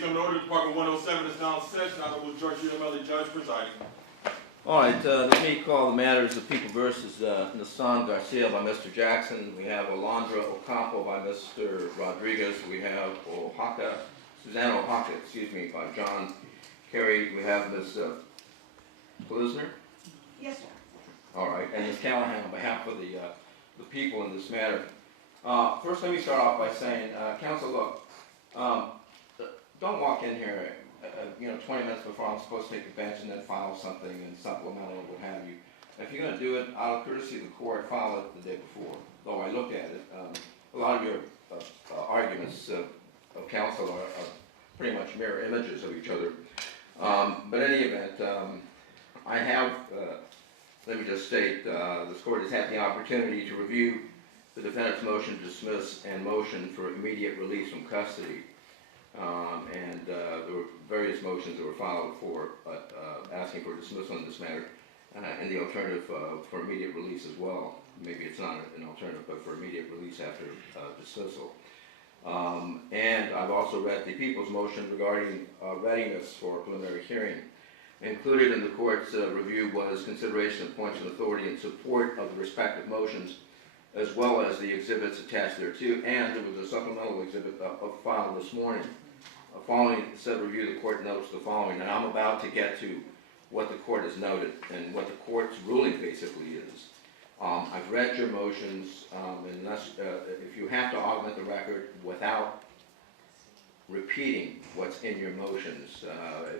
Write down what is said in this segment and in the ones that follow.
Come to order, Department 107 is now in session. Honorable George UMLE Judge presiding. All right, let me call the matters of People versus Joaquín García by Mr. Jackson. We have Alondra Ocampo by Mr. Rodriguez. We have Susanna Oaxaca, by John Kerry. We have Ms. Plisner. Yes, sir. All right, and Ms. Callahan on behalf of the people in this matter. First, let me start off by saying, counsel, look, don't walk in here 20 minutes before I'm supposed to take the bench and then file something and supplemental or what have you. If you're going to do it out of courtesy of the court, file it the day before. Though I looked at it, a lot of your arguments of counsel are pretty much mirror images of each other. But in any event, I have, let me just state, this court has had the opportunity to review the defendant's motion to dismiss and motion for immediate release from custody. There were various motions that were filed for asking for dismissal in this matter, and the alternative for immediate release as well. Maybe it's not an alternative, but for immediate release after dismissal. And I've also read the people's motion regarding readiness for a preliminary hearing. Included in the court's review was consideration of points of authority in support of the respective motions, as well as the exhibits attached thereto, and there was a supplemental exhibit filed this morning. Following said review, the court notes the following, and I'm about to get to what the court has noted and what the court's ruling basically is. I've read your motions, unless if you have to augment the record without repeating what's in your motions,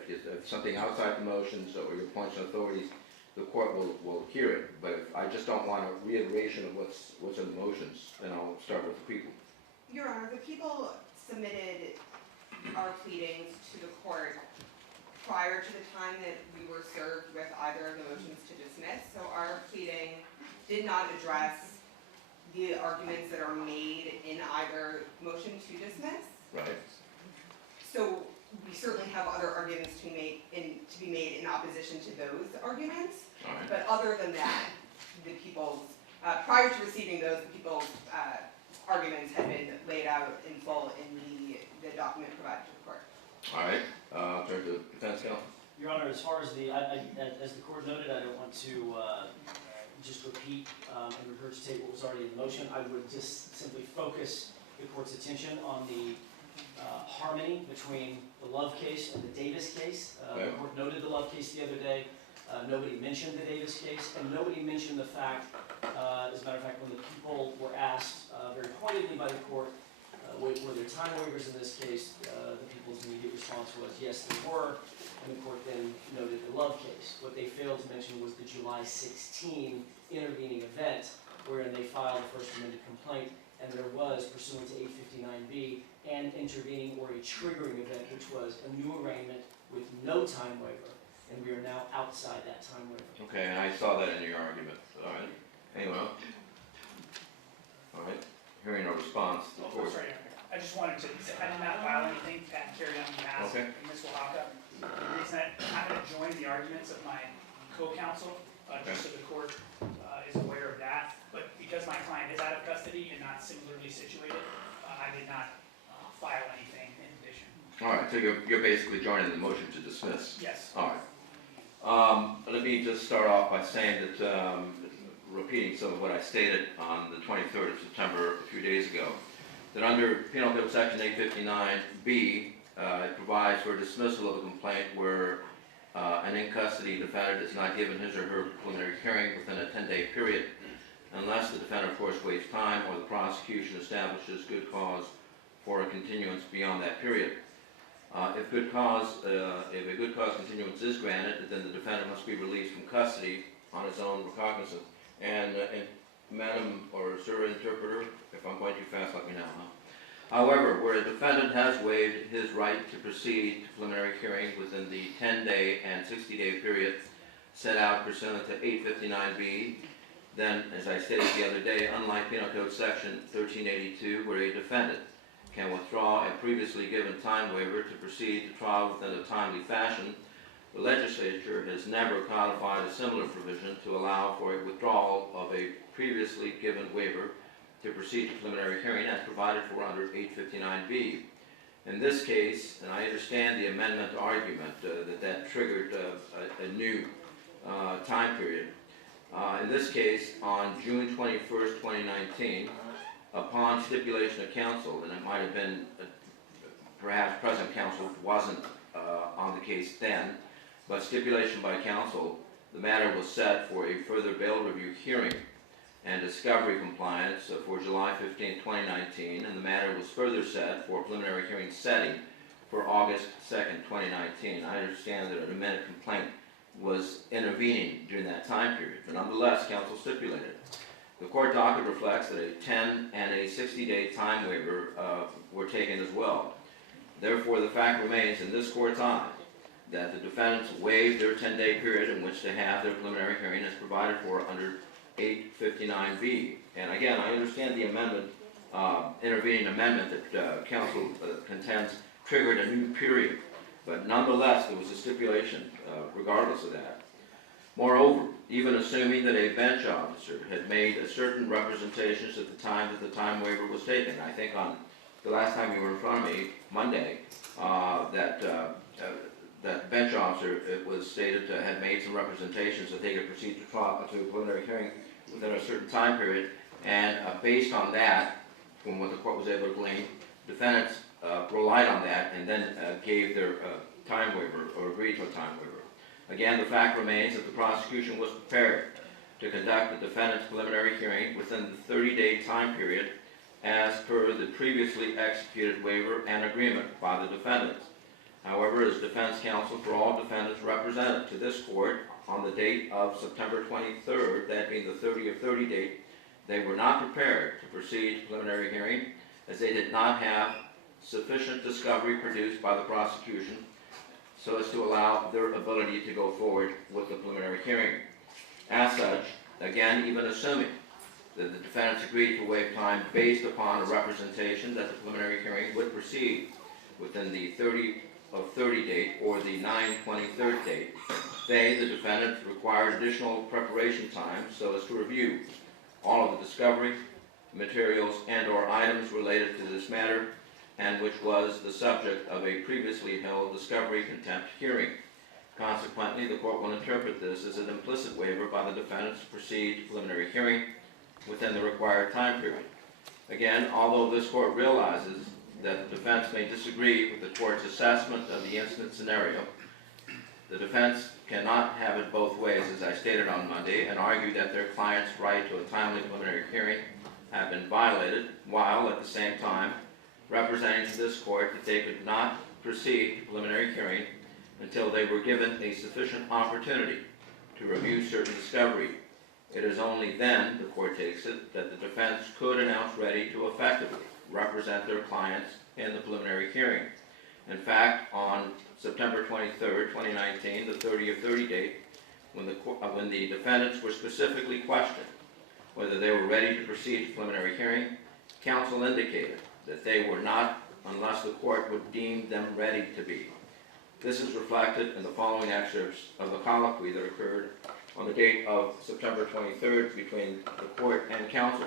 if something outside the motions or your points of authorities, the court will hear it. But if I just don't want a reiteration of what's in the motions, then I'll start with the people. Your Honor, the people submitted our pleadings to the court prior to the time that we were served with either of the motions to dismiss. So our pleading did not address the arguments that are made in either motion to dismiss. Right. So we certainly have other arguments to be made in opposition to those arguments. All right. But other than that, the people's prior to receiving those, the people's arguments had been laid out in full in the document provided to the court. All right. Turn to defense counsel. Your Honor, as far as as the court noted, I don't want to just repeat and regurgitate what was already in the motion. I would just simply focus the court's attention on the harmony between the Love case and the Davis case. Okay. The court noted the Love case the other day. Nobody mentioned the Davis case, and nobody mentioned the fact, as a matter of fact, when the people were asked very pointedly by the court, were there time waivers in this case, the people's immediate response was yes, there were, and the court then noted the Love case. What they failed to mention was the July 16 intervening event, wherein they filed a First Amendment complaint, and there was, pursuant to 859B, an intervening or a triggering event, which was a new arraignment with no time waiver, and we are now outside that time waiver. Okay, and I saw that in your argument. All right. Anyone else? All right. Hearing no response. Oh, sorry. I just wanted to say I did not file anything that carried on behalf of Ms. Oaxaca. The reason I'm going to join the arguments of my co-counsel, just so the court is aware of that. But because my client is out of custody and not similarly situated, I did not file anything in addition. All right, so you're basically joining the motion to dismiss. Yes. All right. Let me just start off by saying that, repeating some of what I stated on the 23rd of September a few days ago, that under Penal Code Section 859B, it provides for dismissal of a complaint where an in-custody defendant is not given his or her preliminary hearing within a 10-day period, unless the defendant, of course, wastes time or the prosecution establishes good cause for a continuance beyond that period. If a good cause continuance is granted, then the defendant must be released from custody on his own recognizance. And Madam or Sir Interpreter, if I'm going too fast, let me know. However, where a defendant has waived his right to proceed to preliminary hearing within the 10-day and 60-day period set out pursuant to 859B, then, as I stated the other day, unlike Penal Code Section 1382, where a defendant can withdraw a previously given time waiver to proceed to trial within a timely fashion, the legislature has never codified a similar provision to allow for a withdrawal of a previously given waiver to proceed to preliminary hearing as provided for under 859B. In this case, and I understand the amendment argument that triggered a new time period. In this case, on June 21st, 2019, upon stipulation of counsel, and it might have been perhaps present counsel wasn't on the case then, but stipulation by counsel, the matter was set for a further bail review hearing and discovery compliance for July 15, 2019, and the matter was further set for preliminary hearing setting for August 2nd, 2019. I understand that an amended complaint was intervening during that time period, but nonetheless, counsel stipulated. The court docket reflects that a 10 and a 60-day time waiver were taken as well. Therefore, the fact remains in this court's eye that the defendants waived their 10-day period in which to have their preliminary hearing as provided for under 859B. And again, I understand the amendment, intervening amendment that counsel contends triggered a new period, but nonetheless, there was a stipulation regardless of that. Moreover, even assuming that a bench officer had made certain representations at the time that the time waiver was taken, I think on the last time you were in front of me, Monday, that bench officer, it was stated had made some representations that they could proceed to a preliminary hearing within a certain time period, and based on that, from what the court was able to glean, defendants relied on that and then gave their time waiver or agreed to a time waiver. Again, the fact remains that the prosecution was prepared to conduct the defendant's preliminary hearing within the 30-day time period as per the previously executed waiver and agreement by the defendants. However, as defense counsel for all defendants represented to this court on the date of September 23rd, that being the 30 of 30 date, they were not prepared to proceed to preliminary hearing as they did not have sufficient discovery produced by the prosecution so as to allow their ability to go forward with the preliminary hearing. As such, again, even assuming that the defendants agreed to waive time based upon a representation that the preliminary hearing would proceed within the 30 of 30 date or the 9/23 date, they, the defendant, required additional preparation time so as to review all of the discovery, materials, and or items related to this matter, and which was the subject of a previously held discovery contempt hearing. Consequently, the court will interpret this as an implicit waiver by the defendants to proceed to preliminary hearing within the required time period. Again, although this court realizes that the defense may disagree with the court's assessment of the incident scenario, the defense cannot have it both ways, as I stated on Monday, and argue that their client's right to a timely preliminary hearing have been violated, while at the same time representing to this court that they could not proceed to preliminary hearing until they were given a sufficient opportunity to review certain discovery. It is only then, the court takes it, that the defense could announce ready to effectively represent their clients in the preliminary hearing. In fact, on September 23rd, 2019, the 30 of 30 date, when the defendants were specifically questioned whether they were ready to proceed to preliminary hearing, counsel indicated that they were not unless the court would deem them ready to be. This is reflected in the following excerpts of the colloquy that occurred on the date of September 23rd between the court and counsel.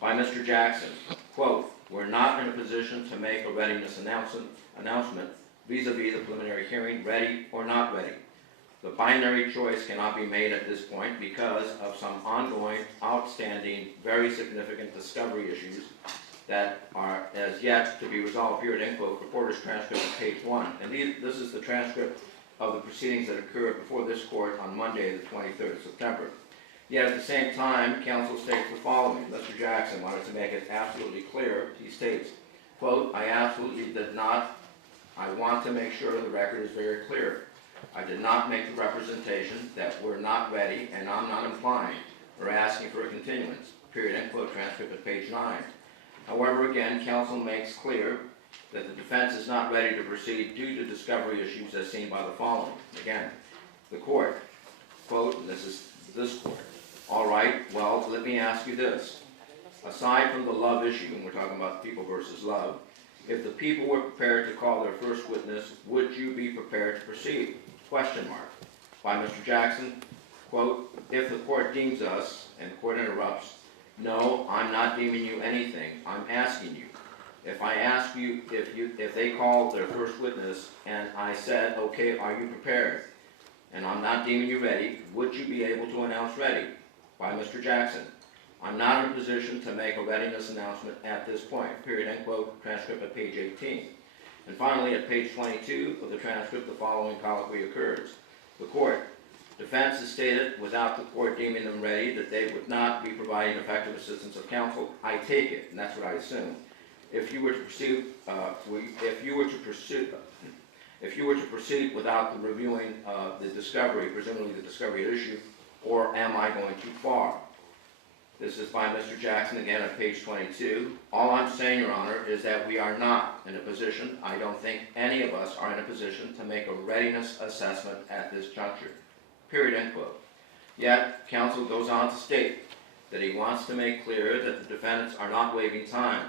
By Mr. Jackson, quote, "We're not in a position to make a readiness announcement vis-a-vis the preliminary hearing, ready or not ready. The binary choice cannot be made at this point because of some ongoing, outstanding, very significant discovery issues that are as yet to be resolved." Period, end quote. Reporter's transcript on page 1. And this is the transcript of the proceedings that occurred before this court on Monday, the 23rd of September. Yet at the same time, counsel states the following. Mr. Jackson wanted to make it absolutely clear. He states, quote, "I absolutely did not, I want to make sure the record is very clear. I did not make the representation that we're not ready, and I'm not implying or asking for a continuance." Period, end quote, transcript at page 9. However, again, counsel makes clear that the defense is not ready to proceed due to discovery issues as seen by the following. Again, the court, quote, and this is this court, "All right, well, let me ask you this. Aside from the love issue," and we're talking about people versus love, "if the people were prepared to call their first witness, would you be prepared to proceed?" Question mark. By Mr. Jackson, quote, "If the court deems us," and the court interrupts, "No, I'm not deeming you anything. I'm asking you. If I ask you, if they call their first witness, and I said, okay, are you prepared? And I'm not deeming you ready, would you be able to announce ready by Mr. Jackson? I'm not in a position to make a readiness announcement at this point, period, end quote, transcript at page 18. And finally, at page 22 of the transcript, the following colloquy occurs. The court, defense has stated, without the court deeming them ready, that they would not be providing effective assistance of counsel. I take it, and that's what I assume. If you were to proceed, without the reviewing the discovery, presumably the discovery issue, or am I going too far? This is by Mr. Jackson again at page 22. All I'm saying, Your Honor, is that we are not in a position, I don't think any of us are in a position to make a readiness assessment at this juncture. Period, end quote. Yet, counsel goes on to state that he wants to make clear that the defendants are not waiving time.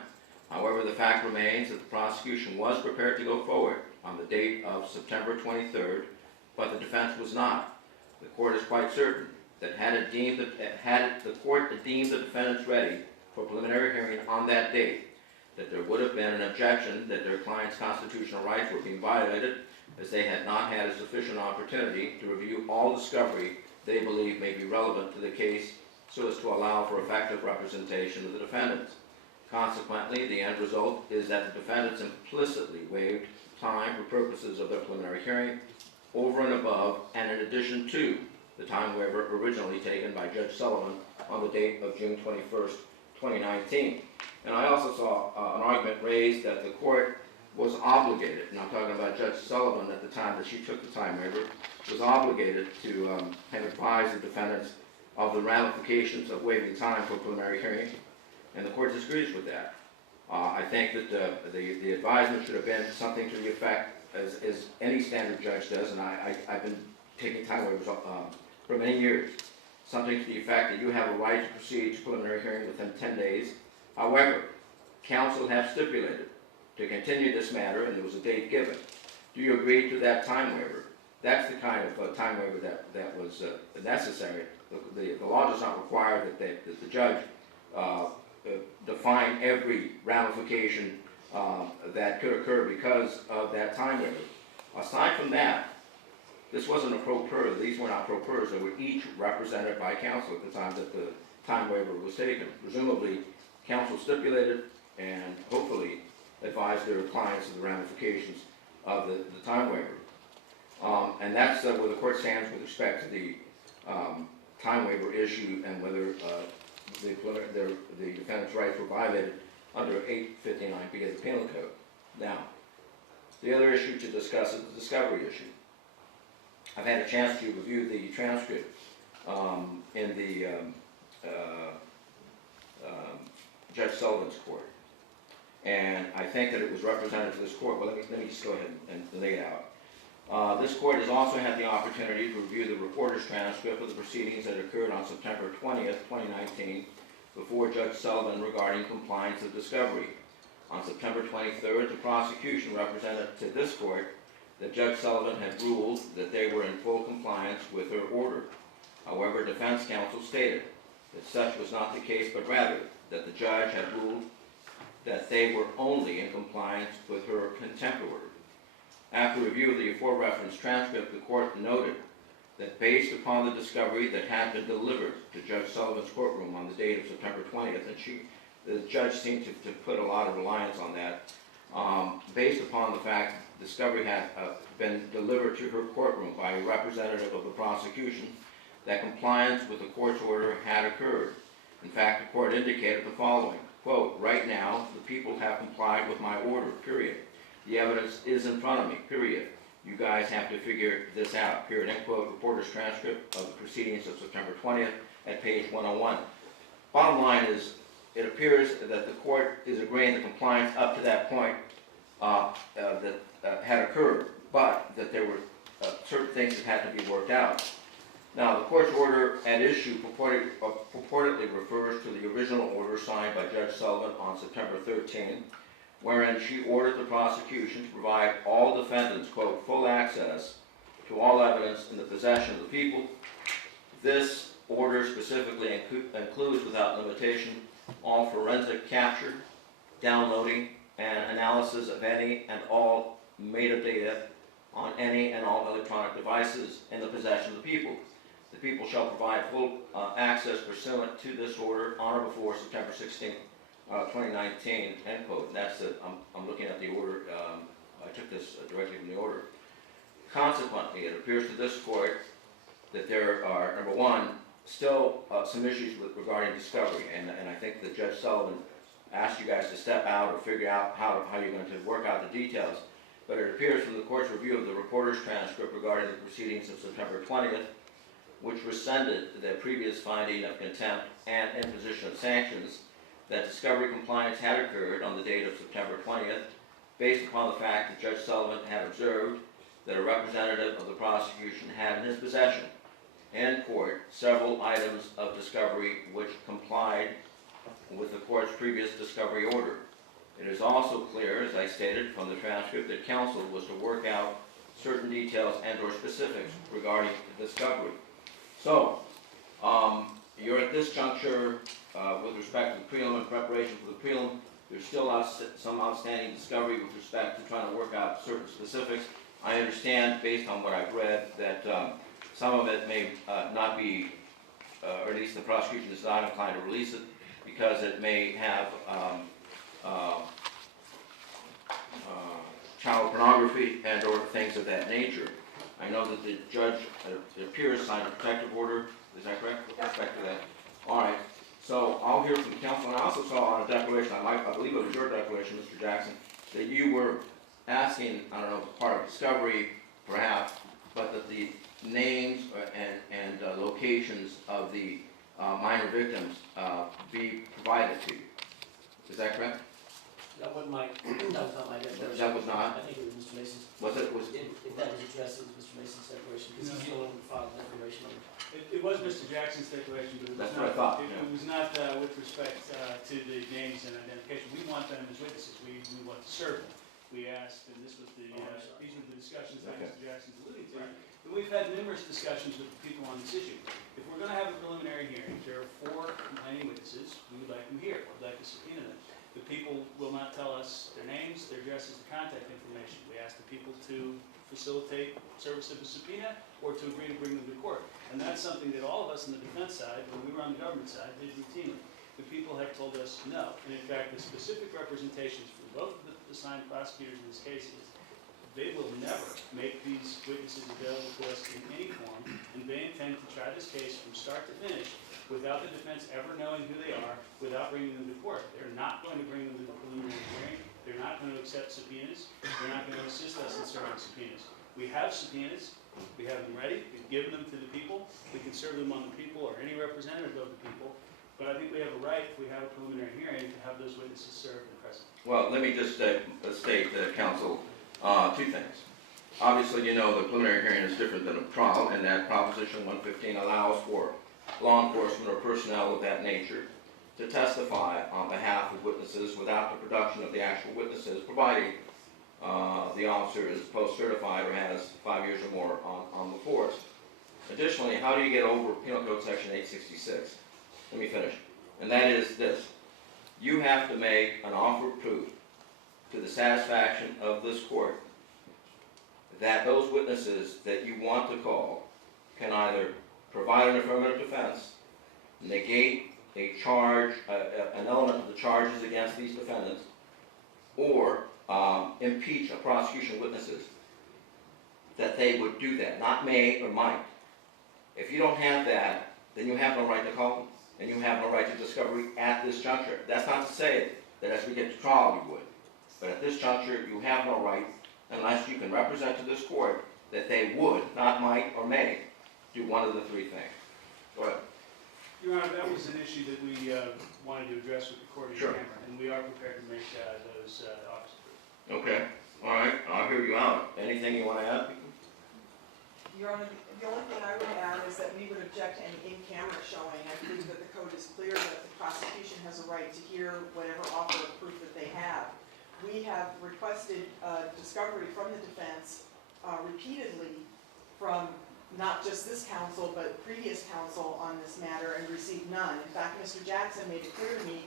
However, the fact remains that the prosecution was prepared to go forward on the date of September 23rd, but the defense was not. The court is quite certain that had the court deemed the defendants ready for preliminary hearing on that date, that there would have been an objection that their client's constitutional rights were being violated, as they had not had a sufficient opportunity to review all discovery they believe may be relevant to the case so as to allow for effective representation of the defendants. Consequently, the end result is that the defendants implicitly waived time for purposes of their preliminary hearing over and above and in addition to the time waiver originally taken by Judge Sullivan on the date of June 21st, 2019. And I also saw an argument raised that the court was obligated, and I'm talking about Judge Sullivan at the time that she took the time waiver, was obligated to have advised the defendants of the ramifications of waiving time for preliminary hearing, and the court disagrees with that. I think that the advisement should have been something to the effect, as any standard judge does, and I've been taking time waivers for many years, something to the effect that you have a right to proceed to preliminary hearing within 10 days. However, counsel have stipulated to continue this matter, and there was a date given. Do you agree to that time waiver? That's the kind of time waiver that was necessary. The law does not require that the judge define every ramification that could occur because of that time waiver. Aside from that, this wasn't a pro per. These were not pro pers. They were each represented by counsel at the time that the time waiver was taken. Presumably, counsel stipulated and hopefully advised their clients of the ramifications of the time waiver. And that's where the court stands with respect to the time waiver issue and whether the defendant's rights were violated under 859B of the Penal Code. Now, the other issue to discuss is the discovery issue. I've had a chance to review the transcript in the Judge Sullivan's court, and I think that it was represented to this court. Well, let me just go ahead and lay it out. This court has also had the opportunity to review the reporter's transcript of the proceedings that occurred on September 20th, 2019, before Judge Sullivan regarding compliance of discovery. On September 23rd, the prosecution represented to this court that Judge Sullivan had ruled that they were in full compliance with her order. However, defense counsel stated that such was not the case, but rather that the judge had ruled that they were only in compliance with her contempt order. After review of the aforereferenced transcript, the court noted that based upon the discovery that had been delivered to Judge Sullivan's courtroom on the date of September 20th, and the judge seemed to put a lot of reliance on that, based upon the fact that discovery had been delivered to her courtroom by a representative of the prosecution, that compliance with the court's order had occurred. In fact, the court indicated the following, quote, right now, the people have complied with my order, period. The evidence is in front of me, period. You guys have to figure this out, period, end quote, reporter's transcript of the proceedings of September 20th at page 101. Bottom line is, it appears that the court is agreeing that compliance up to that point had occurred, but that there were certain things that had to be worked out. Now, the court's order at issue purportedly refers to the original order signed by Judge Sullivan on September 13, wherein she ordered the prosecution to provide all defendants, quote, full access to all evidence in the possession of the people. This order specifically includes, without limitation, all forensic capture, downloading, and analysis of any and all metadata on any and all electronic devices in the possession of the people. The people shall provide full access pursuant to this order on or before September 16, 2019, end quote. That's it. I'm looking at the order. I took this directly from the order. Consequently, it appears to this court that there are, number one, still some issues regarding discovery, and I think that Judge Sullivan asked you guys to step out or figure out how you're going to work out the details. But it appears from the court's review of the reporter's transcript regarding the proceedings of September 20th, which rescinded their previous finding of contempt and imposition of sanctions, that discovery compliance had occurred on the date of September 20th, based upon the fact that Judge Sullivan had observed that a representative of the prosecution had in his possession, in court, several items of discovery which complied with the court's previous discovery order. It is also clear, as I stated from the transcript, that counsel was to work out certain details and/or specifics regarding the discovery. So, you're at this juncture with respect to the prelim and preparation for the prelim. There's still some outstanding discovery with respect to trying to work out certain specifics. I understand, based on what I've read, that some of it may not be, or at least the prosecution is not inclined to release it because it may have child pornography and or things of that nature. I know that the judge, it appears, signed a protective order. Is that correct? With respect to that? All right. So I'll hear from the counsel. And I also saw on a declaration, I believe it was your declaration, Mr. Jackson, that you were asking, I don't know, part of discovery, perhaps, but that the names and locations of the minor victims be provided to you. Is that correct? That was not my declaration. That was not? I think it was Mr. Mason's. Was it? If that was addressed, it was Mr. Mason's declaration, because he's the only one who filed the declaration on it. It was Mr. Jackson's declaration, but it was That's not, what I thought, it was not with respect to the names and identification. We want them as witnesses. We want to serve them. We asked, and this was these were the discussions that Mr. Jackson's alluding to. And we've had numerous discussions with the people on this issue. If we're going to have a preliminary hearing, there are 4 complaining witnesses. We would like them here. We'd like to subpoena them. The people will not tell us their names, their addresses, their contact information. We ask the people to facilitate service of a subpoena or to agree to bring them to court. And that's something that all of us on the defense side, when we were on the government side, did routinely. The people have told us no. And in fact, the specific representations from both of the assigned prosecutors in this case is they will never make these witnesses available to us in any form, and they intend to try this case from start to finish without the defense ever knowing who they are, without bringing them to court. They're not going to bring them to the preliminary hearing. They're not going to accept subpoenas. They're not going to assist us in serving subpoenas. We have subpoenas. We have them ready. We've given them to the people. We can serve them on the people or any representative of the people. But I think we have a right, if we have a preliminary hearing, to have those witnesses served and present. Well, let me just state, counsel, 2 things. Obviously, you know the preliminary hearing is different than a trial, and that Proposition 115 allows for law enforcement or personnel of that nature to testify on behalf of witnesses without the production of the actual witnesses, providing the officer is post-certified or has 5 years or more on the force. Additionally, how do you get over Penal Code Section 866? Let me finish. And that is this. You have to make an offer of proof to the satisfaction of this court that those witnesses that you want to call can either provide an affirmative defense, negate a charge, an element of the charges against these defendants, or impeach a prosecution witnesses, that they would do that, not may or might. If you don't have that, then you have no right to call them, and you have no right to discovery at this juncture. That's not to say that as we get to trial you would, but at this juncture you have no right unless you can represent to this court that they would, not might or may, do one of the 3 things. Go ahead. Your Honor, that was an issue that we wanted to address with the court in Sure. camera, and we are prepared to make those offers approved. Okay. All right. I'll hear you out. Anything you want to add? Your Honor, the only thing I would add is that we would object to any in-camera showing. I believe that the code is clear that the prosecution has a right to hear whatever offer of proof that they have. We have requested discovery from the defense repeatedly from not just this counsel, but previous counsel on this matter, and received none. In fact, Mr. Jackson made it clear to me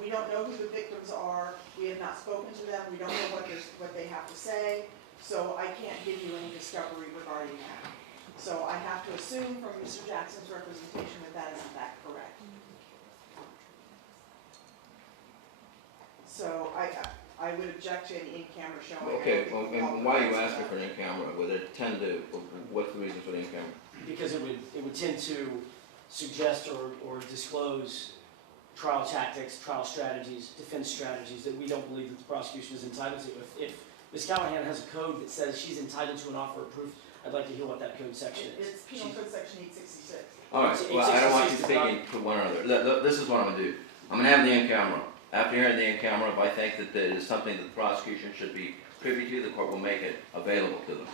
We don't know who the victims are, we have not spoken to them, we don't know what they have to say, so I can't give you any discovery regarding that. So I have to assume from Mr. Jackson's representation that that is in fact correct. So I would object to an in-camera showing. Okay, well, and why are you asking for an in-camera? Would it tend to, what's the reason for the in-camera? Because it would tend to suggest or disclose trial tactics, trial strategies, defense strategies that we don't believe that the prosecution is entitled to. If Ms. Callahan has a code that says she's entitled to an offer of proof, I'd like to hear what that code section is. It's Penal Code Section 866. All right, well, I don't want you speaking to one another. This is what I'm gonna do. I'm gonna have the in-camera. After hearing the in-camera, if I think that there is something that the prosecution should be privy to, the court will make it available to them.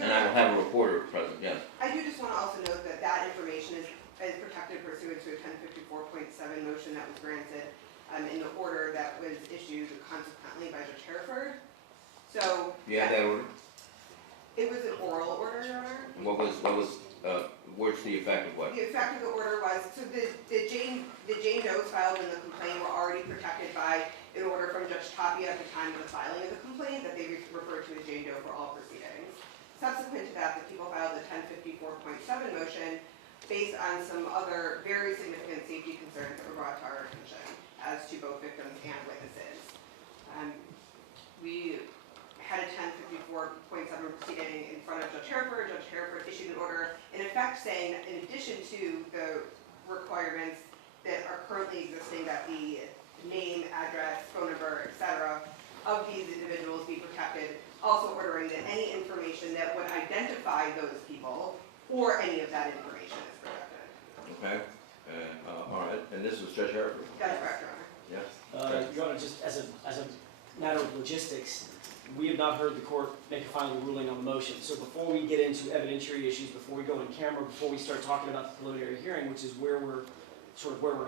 And I will have a reporter present, yes. I do just want to also note that that information is protected pursuant to a 1054.7 motion that was granted in the order that was issued consequently by Judge Hereford. So. You have that order? It was an oral order, Your Honor. And what's the effect of what? The effect of the order was, so the Jane Does filed in the complaint were already protected by an order from Judge Tapia at the time of the filing of the complaint that they referred to as Jane Doe for all proceedings. Subsequent to that, the people filed a 1054.7 motion based on some other very significant safety concerns that were brought to our attention as to both victims and witnesses. We had a 1054.7 proceeding in front of Judge Hereford. Judge Hereford issued an order in effect saying that in addition to the requirements that are currently existing, that the name, address, phone number, etc. of these individuals be protected, also ordering that any information that would identify those people or any of that information is protected. Okay, all right, and this was Judge Hereford? That's correct, Your Honor. Yes. Your Honor, just as a matter of logistics, we have not heard the court make a final ruling on the motion. So before we get into evidentiary issues, before we go in camera, before we start talking about the preliminary hearing, which is where we're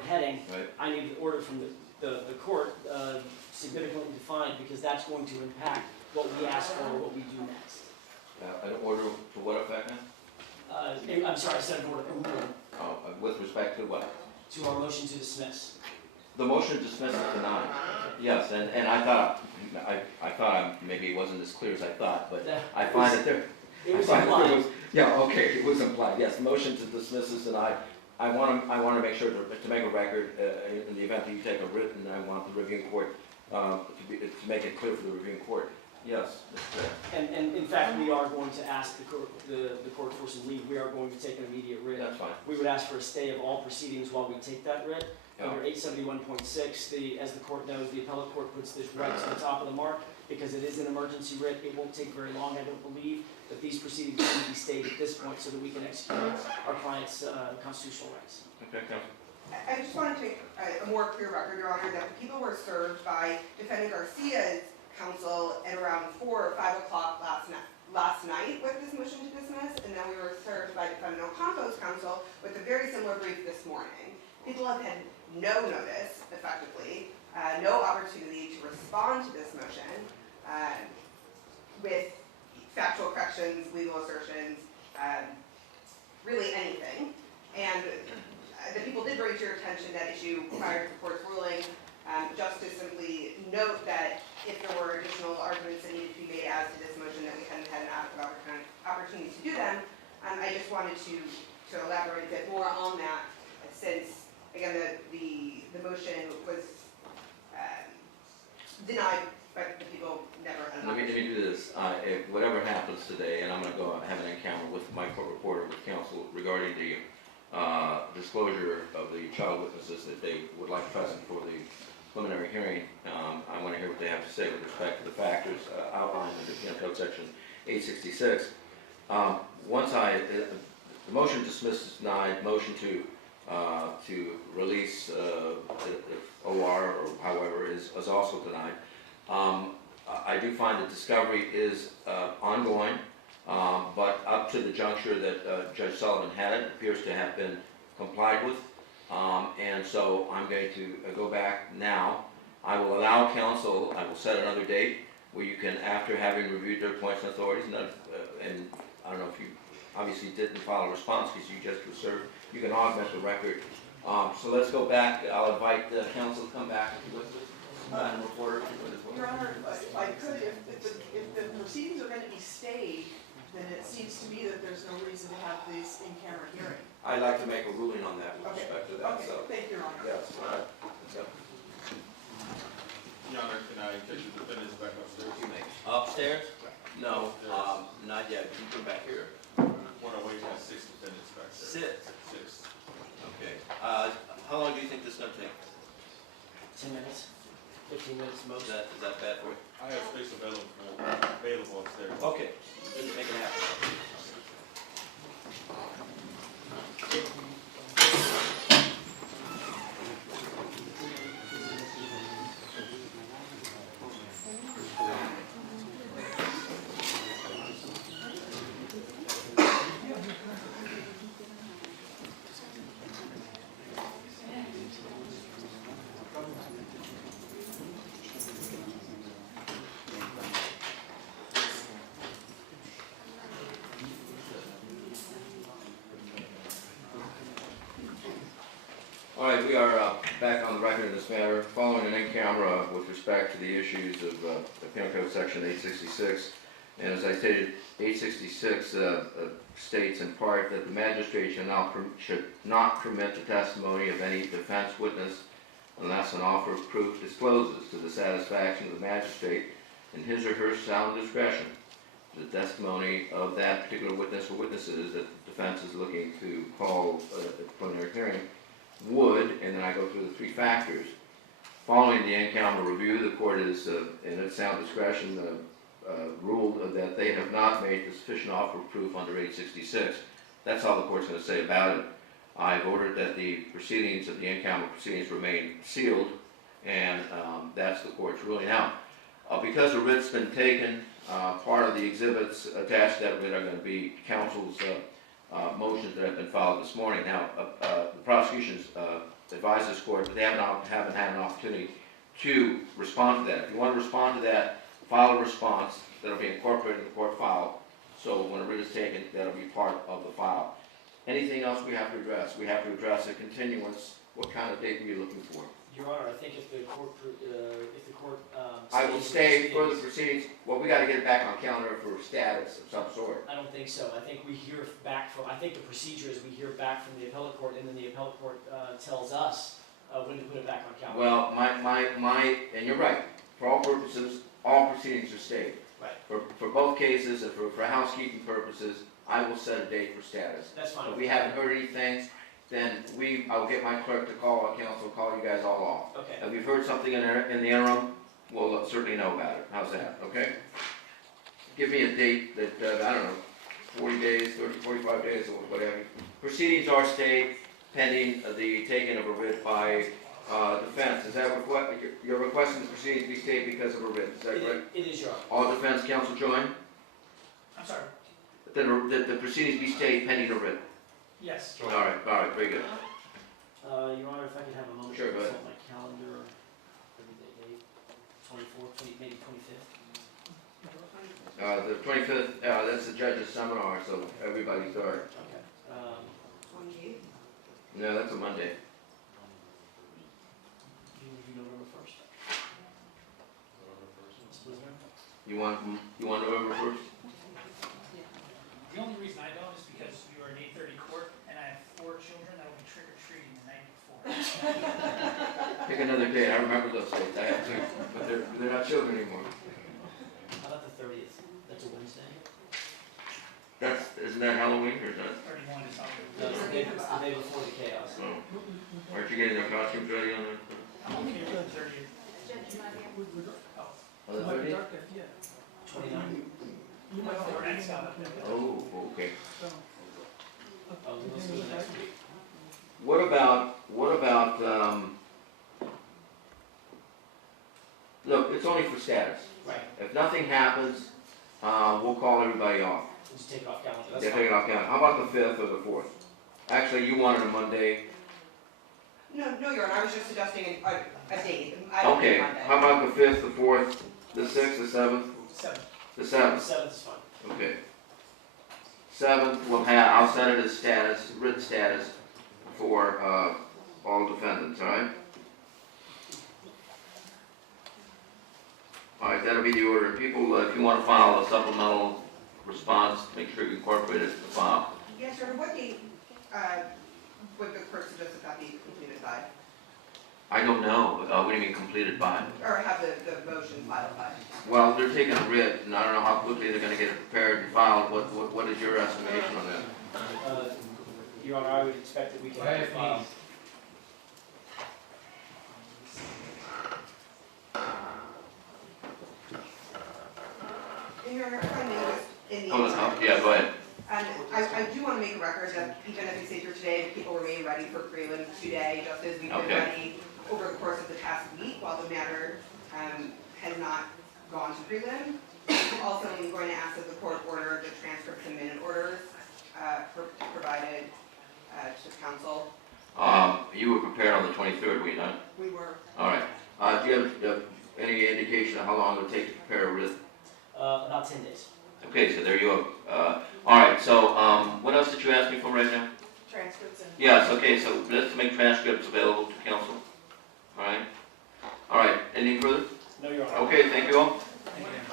heading, Right. I need an order from the court significantly defined, because that's going to impact what we ask for or what we do next. An order to what effect now? I'm sorry, I said an order, a ruling With respect to what? to our motion to dismiss. The motion to dismiss is denied. Yes, and I thought maybe it wasn't as clear as I thought, but I find that there. It was I find that there implied. was- Yeah, okay, it was implied, yes, motion to dismiss is denied. I want to make sure to make a record, in the event that you take a written, I want the reviewing court, to make it clear for the reviewing court. Yes, Mr. Chair. And in fact, we are going to ask the court for some leave. We are going to take an immediate writ. That's fine. We would ask for a stay of all proceedings while we take that writ. Yeah. Under 871.6, as the court knows, the appellate court puts this right to the top of the mark. Because it is an emergency writ, it won't take very long, I don't believe, that these proceedings need to be stayed at this point so that we can execute our client's constitutional rights. Okay, Counsel. I just want to take a more clear record, Your Honor, that the people were served by Defendant Garcia's counsel at around 4 or 5 o'clock last night with this motion to dismiss, and then we were served by Defendant Ocampo's counsel with a very similar brief this morning. People have had no notice, effectively, no opportunity to respond to this motion with factual corrections, legal assertions, really anything. And the people did bring to your attention that issue prior to the court's ruling, just to simply note that if there were additional arguments that needed to be made as to this motion that we hadn't had an adequate opportunity to do them, I just wanted to elaborate a bit more on that, since, again, the motion was denied, but the people never had an Let me opportunity. do this. If whatever happens today, and I'm going to go have an encounter with my court reporter, with counsel, regarding the disclosure of the child witnesses that they would like present for the preliminary hearing. I want to hear what they have to say with respect to the factors outlined in the Penal Code Section 866. The motion to dismiss is denied. Motion to release OR or however is also denied. I do find that discovery is ongoing, but up to the juncture that Judge Sullivan had it appears to have been complied with, and so I'm going to go back now. I will allow counsel, I will set another date where you can, after having reviewed their points and authorities, and I don't know if you obviously didn't file a response because you just were served, you can augment the record So let's go back. I'll invite the council to come back with us. Madam Reporter. Your Honor, if I could, if the proceedings are gonna be stayed, then it seems to me that there's no reason to have this in-camera hearing. I'd like to make a ruling on that with Okay, respect to that, okay, so. thank you, Your Honor. Yes, all right. Let's go. Your Honor, can I take the defendants back upstairs? You may. Upstairs? No, not yet. You come back here. Want to wait till 6 defendants back there? 6. Okay. How long do you think this is gonna take? 10 minutes, 15 minutes most. Is that bad for you? I have space available upstairs. Okay, let's make it happen. All right, we are back on the record in this matter, following an in-camera with respect to the issues of the Penal Code Section 866. And as I stated, 866 states in part that the magistrate should not permit the testimony of any defense witness unless an offer of proof discloses to the satisfaction of the magistrate in his or her sound discretion the testimony of that particular witness or witnesses that the defense is looking to call at the preliminary hearing would, and then I go through the 3 factors. Following the in-camera review, the court is, in its sound discretion, ruled that they have not made the sufficient offer of proof under 866. That's all the court's going to say about it. I've ordered that the proceedings of the in-camera proceedings remain sealed, and that's the court's ruling. Now, because the writ's been taken, part of the exhibits attached to that writ are going to be counsel's motions that have been filed this morning. Now, the prosecution's advised this court, but they haven't had an opportunity to respond to that. If you want to respond to that, file a response that'll be incorporated in the court file. So when a writ is taken, that'll be part of the file. Anything else we have to address? We have to address a continuance. What kind of date are you looking for? Your Honor, I think if the court, I will stay for the proceedings. Well, we got to get it back on calendar for status of some sort. I don't think so. I think we hear back from, I think the procedure is we hear back from the appellate court, and then the appellate court tells us when to put it back on calendar. Well, and you're right. For all purposes, all proceedings are stayed. Right. For both cases and for housekeeping purposes, I will set a date for status. That's fine. If we haven't heard anything, then I'll get my clerk to call our counsel, call you guys all off. Okay. If we've heard something in the interim, we'll certainly know about it. How's that, okay? Give me a date that, I don't know, 40 days, 30, 45 days, or whatever. Proceedings are stayed pending the taking of a writ by defense. Is that what you're requesting the proceedings be stayed because of a writ? Is that correct? It is, Your Honor. All defense counsel join? I'm sorry, That the proceedings be stayed pending a writ? yes. All right, very good. Your Honor, if I could have a moment Sure, to go ahead. consult my calendar, date, 24th, maybe 25th. The 25th, that's the judge's seminar, so everybody's there. Okay. 28th? No, that's a Monday. You review November 1st. Ms. Blizner? You want November 1st? The only reason I don't is because we were an 8:30 court, and I have 4 children that will be trick-or-treating the night before. Pick another day. I remember those dates. I have 2, but they're not children anymore. How about the 30th? That's a Wednesday? Isn't that Halloween or is that? 31 is on No, it's the day before the chaos. Oh. Aren't you getting their costumes ready on the? I'm okay with the 30th. On the 30th? 29th? Or next time. Oh, okay. Let's do the next week. What about, look, it's only for status. Right. If nothing happens, we'll call everybody off. Just take it off calendar. That's Yeah, fine. take it off calendar. How about the 5th or the 4th? Actually, you wanted a Monday. No, Your Honor, I was just suggesting a date. I don't Okay, need Monday. how about the 5th, the 4th, the 6th, the 7th? 7. The 7th, 7th is fine. okay. 7th, I'll set it as status, written status for all defendants, all right? All right, that'll be the order. People, if you want to file a supplemental response, make sure you incorporate it in the file. Yes, sir, what date, would the court suggest that be completed by? I don't know, what do you mean completed by? Or have the motion filed by? Well, they're taking a writ, and I don't know how quickly they're gonna get it prepared and filed. What is your estimation on that? Your Honor, I would expect that we can have it filed. Your Honor, if I may, just in the. Hold on, yeah, go ahead. I do want to make a record that even as we say here today, people remain ready for prelim today, just as we've been Okay. ready over the course of the past week while the matter has not gone to prelim. Also, I'm going to ask that the court order the transcripts and minute orders provided to council. You were prepared on the 23rd, were you not? We were. All right. Do you have any indication of how long it would take to prepare a writ? About 10 days. Okay, so there you are. All right, so what else did you ask me for right now? Transcripts and. Yes, okay, so let's make transcripts available to council. All right? All right, anything further? No, Your Honor. Okay, thank you all.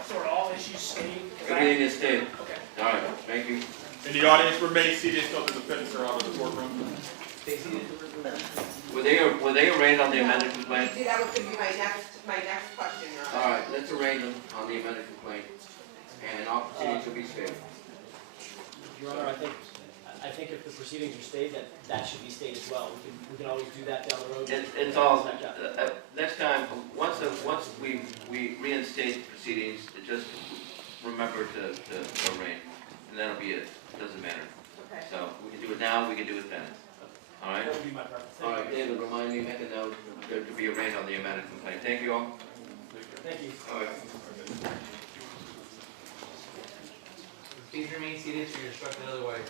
So are all issues stayed? Everything is stayed. Okay. All right, thank you. In the audience, remain seated until the defendants are out of the courtroom. Were they arraigned on the amended complaint? That was going to be my next question, Your Honor. All right, let's arraign them on the amended complaint, and all proceedings will be stayed. Your Honor, I think if the proceedings are stayed, that should be stayed as well. We can always do that down the road. It's all, next time, once we reinstate the proceedings, just remember to arraign, and that'll be it. It doesn't matter. Okay. So we can do it now, we can do it then. All right? That would be my preference. All right, David, remind me, make a note to be arraigned on the amended complaint. Thank you all. Thank you. All right. Please remain seated till you're instructed otherwise.